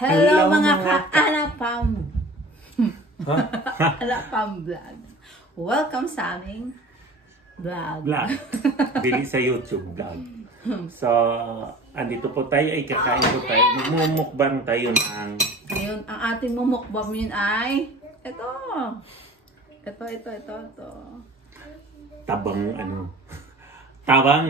Hello mga ka-alapam! Alapam vlog. Welcome sa aming vlog. Dili sa YouTube vlog. So, andito po tayo ay kakain po tayo. Mumukbang tayo ng... Ngayon, ang ating mumukbang yun ay... Ito. Tabang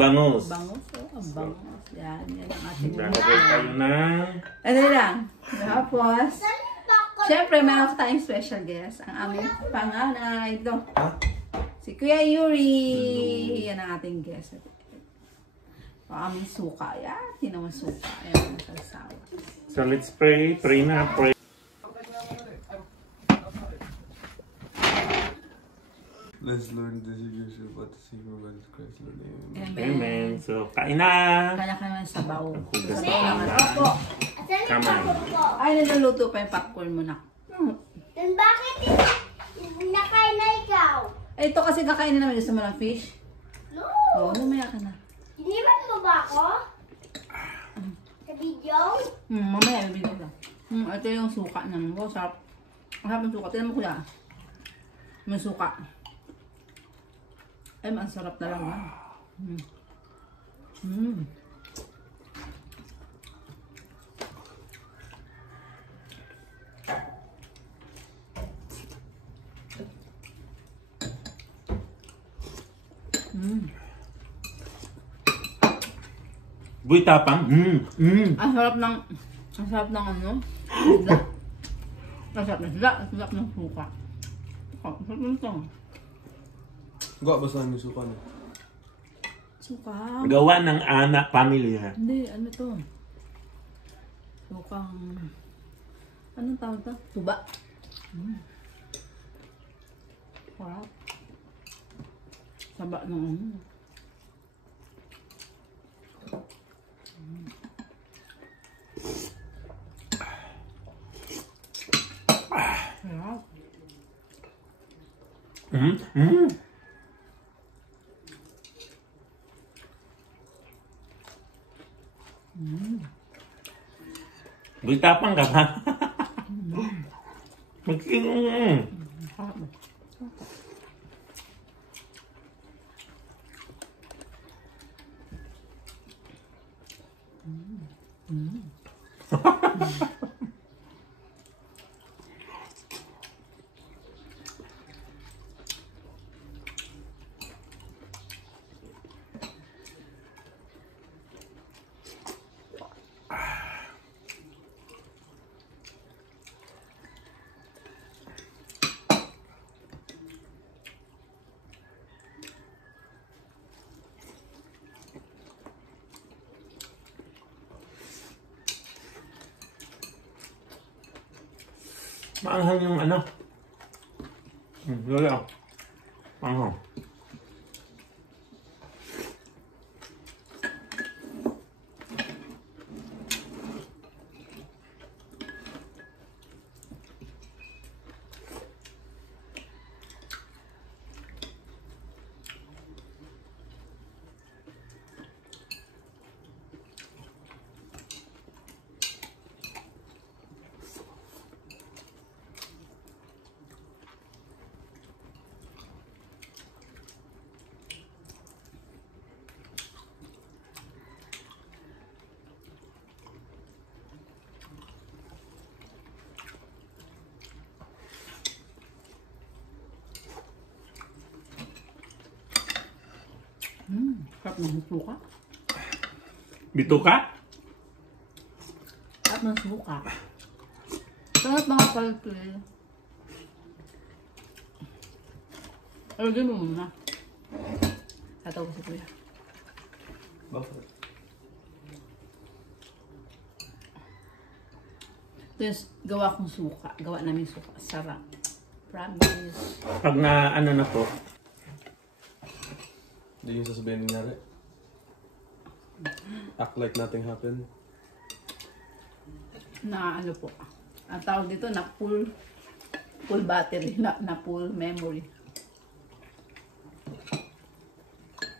bangus. Bangus, ang bangus. Yan ang ating Maglalagay mumukbang. tayo ng... Ano lang. Tapos, syempre, meron tayong special guest. Ang aming panganay. Ito. Si Kuya Yuri. Yan ang ating guest. Ang aming suka. Yan. Tinawang suka. Yan ang salsawa. So, let's pray. Pray na. Pray. Let's learn this is about the Savior of Christ, Lord. Amen. Amen. So, kain na. Kaya ka naman sa bawo. Hugas Sa na bawo naman. tayo. Opo. Kamay. Ay, naluluto pa yung popcorn mo na. Then bakit nakain na ikaw? Eh, ito kasi kakainin namin. Gusto mo ng fish? No! Oo, mamaya ka na. Iniwan mo ba ako? Sa video? Mamaya, bibigyan ko. Ito yung suka naman. Wow, sarap. Ang sarap ng suka. Tignan mo kuya. May suka. Ay, ang sarap talaga. Buy tapang. Ang sarap ng ano? Isda. Ang sarap ng isda. Ang sarap ng suka. Ang sarap ng ito. Gwa ba saan yung suka niya? Suka. Gawa ng anak, pamilya. Hindi, ano to? Sukang... Anong tawag to? Tuba. Sarap. Saba ng ano. Sarap. Buy tapang ka ba? Magkino. Sarap. Maanghang yung ano. Lola. Maanghang. Sarap ng suka. Bituka? Sarap ng suka. Sarap mga palpil. Alagyan mo muna. Tatawa si kuya. Bakit? Ito yung gawa kong suka. Gawa namin suka. Sarap. Promise. Pag na ano na po, Hindi yung sasabihin nangyari. Act like nothing happened. Na ano po. Ang tawag dito na full battery. Na full memory.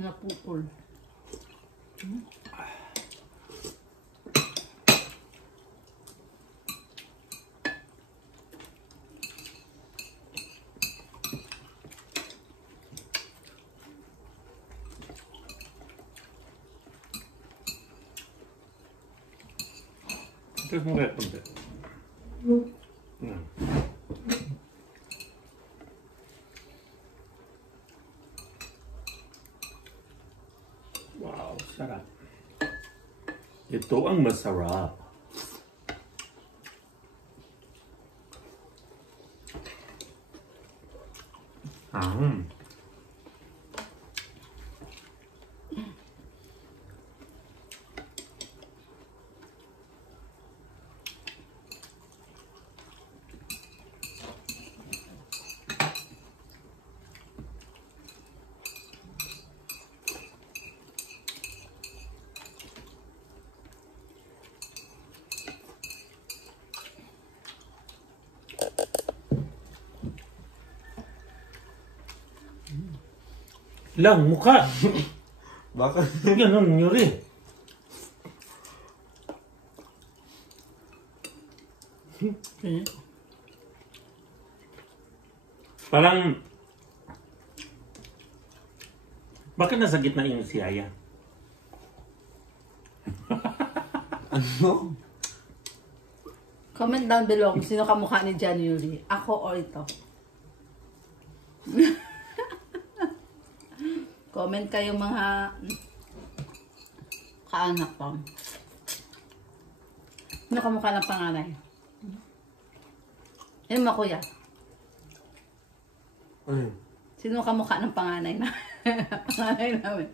Na full. Tapos mo kaya punta. Wow, sarap. Ito ang masarap. Lang, mukha. Bakit? Yan ang nangyari. Parang, bakit nasa gitna yung si Aya? Ano? Comment down below kung sino kamukha ni January. Ako or ito. Comment kayo mga kaanak ko. Sino kamukha ng panganay? Yan mo kuya. Ay. Sino kamukha ng panganay na? Panganay namin.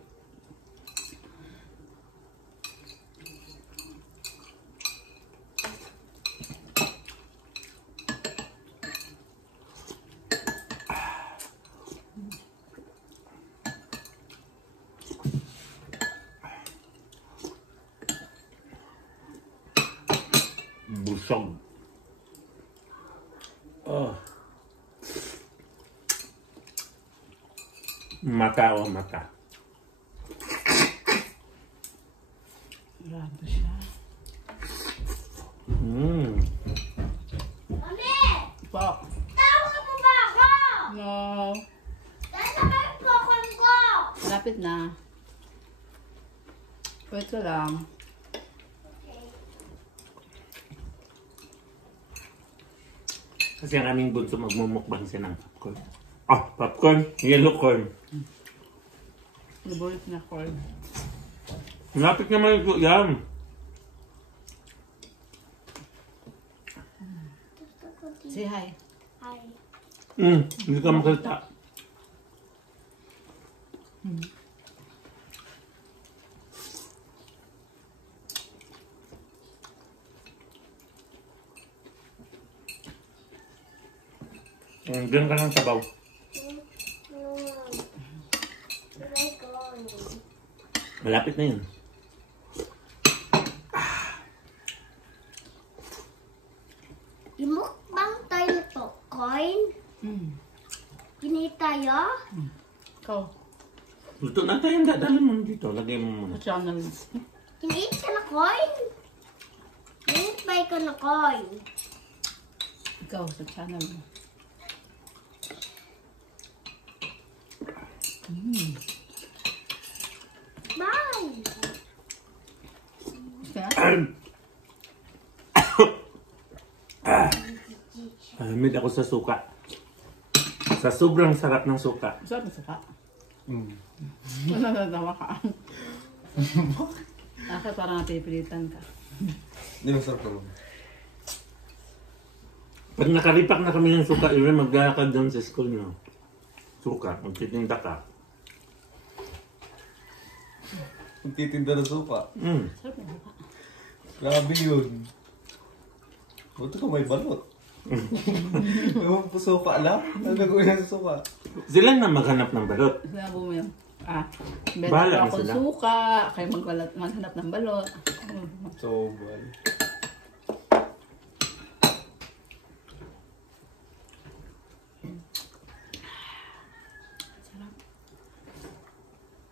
Busog. Oh. Mata o mata. Grabe siya. Mami! Po. Tawag mo ba ako? No. Nasaan ang popcorn ko? Lapit na. Wait ko lang. Kasi ang aming bunso magmumukbang siya ng popcorn. Ah, popcorn? Yellow corn. Favorite na corn. Lapit naman ito yan. Say hi. Hi. Hindi ka makita. Diyan ka lang sabaw. Malapit na yun. Imukbang tayo to, coin. Kini tayo? Ikaw. Luto na tayo. Dadalhin mo dito. Lagay mo muna. Sa channel. Kiniit ka na, coin? Kiniit ba ka na, coin? Ikaw sa channel mo. Bye! Mid ako sa suka. Sa sobrang sarap ng suka. Saan sa ka? Nasasatawa ka. Ako parang napipilitan ka. Hindi masarap naman. Pag nakaripak na kami ng suka, yun maglalakad doon sa school nyo. Suka, magtitinda ka. Magtitinda ng suka. Sarap na ka. Grabe yun. Buti ka may balot. Ewan po suka lang. Ang gagawin na sa suka. Sila na maghanap ng balot. Sinabi mo yun. Bahala na Benta ako sila. suka, kayo maghanap ng balot. Sobal.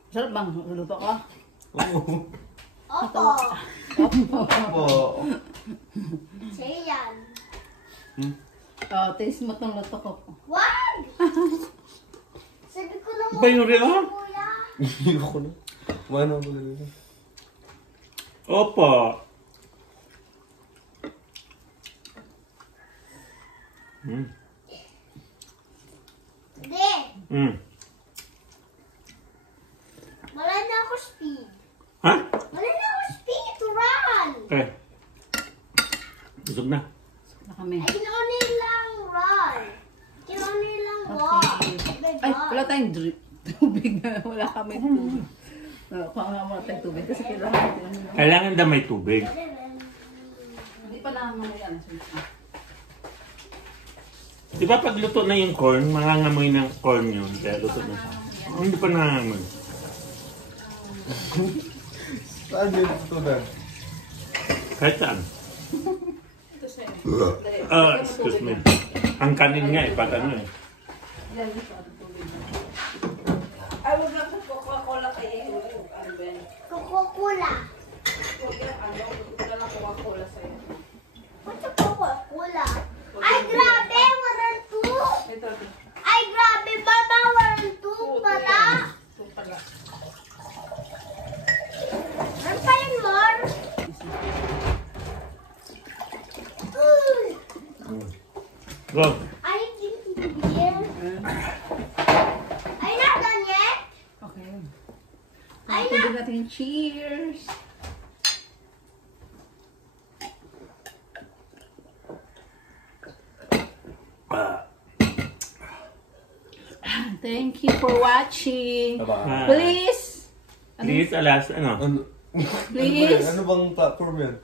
Sarap bang luto ka? Oo. Opo! Opo. Sa'yo yan. Oh, taste mo tong luto ko. Wag! Sabi ko lang Ba yung relo? kuya. Hindi ko na. Kumano ko na nila. Opo. Mm. Hindi. Mm. Wala na ako speed. Ha? Wala na ako speed to run. Okay. Busog na. Na kami. I can only lang run. I can only lang walk. Ay, wala tayong tubig na. Wala kami tubig. Kuha nga muna tayong tubig kasi kailangan natin. Kailangan daw may tubig. Hindi pa naman yan. Di ba pag luto na yung corn, mangangamoy ng corn yun. Kaya luto na siya. Oh, hindi pa nangangamoy. Saan yun ito na? Kahit saan. Excuse me. Ang kanin nga pag ano eh. Yan, ito ang tubig. Ay, wag lang sa Coca-Cola kayo. Ano ba yan? Coca-Cola. Huwag lang ano, wala lang Coca-Cola sa'yo. What's a Coca-Cola? Ay, grabe! Walang two! Ito, ito. Ay, grabe! Mama, walang two pala! Ito pala. Ano pa yun, Mar? Go. Are you drinking beer? Are you not done yet? Okay. Ay, Tubig natin. Cheers! Thank you for watching. Bye-bye. Please! Please, alas, ano? Ano? Please. Ano bang platform yan?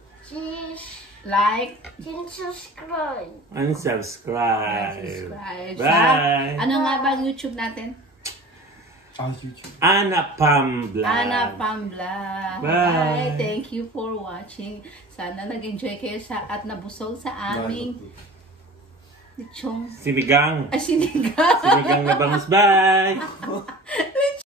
Like, Subscribe. Unsubscribe. subscribe. Bye. Ano nga ba ang YouTube natin? YouTube. Ana Pam Vlog. Ana Pambla. Bye. Thank you for watching. Sana nag-enjoy kayo at nabusog sa aming lechong. Sinigang. Ay, sinigang. Sinigang na bangus. Bye.